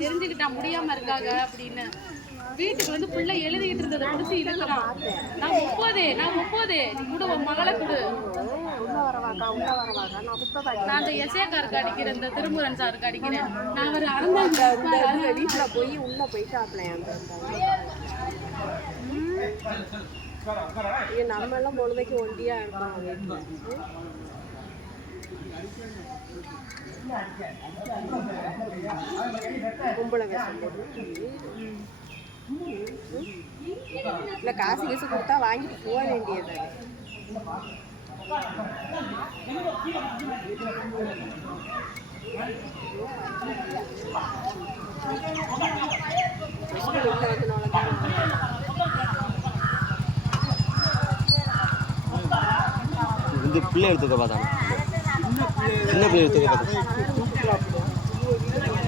தெரிஞ்சுக்கிட்டான் முடியாம இருக்காங்க அப்படின்னு. வீட்டுக்கு வந்து புள்ள எழுதிக்கிட்டு இருந்ததை பிடிச்சி இழுக்கிறான். நான் 30 நீ கூட உன் மகளை கொடு. நான் அந்த எஸ்ஏக்காருக்கு அடிக்கிறேன், இந்த திருமுருகன் சாருக்கு அடிக்கிறேன். நான் ஒரு அறந்தாங்க வீட்டுல போய் உள்ள போயிட்டாப்ல நம்ம எல்லாம் பொழுதைக்கு ஒண்டியா இருப்பாங்க வீட்டுல. கும்பல வேஷம் போட்டு இல்லை காசு கீசு கொடுத்தா வாங்கிட்டு போக வேண்டியது. பிள்ளை எடுத்துக்க பார்த்தாங்க, சின்ன பிள்ளை எடுத்துக்க பார்த்தா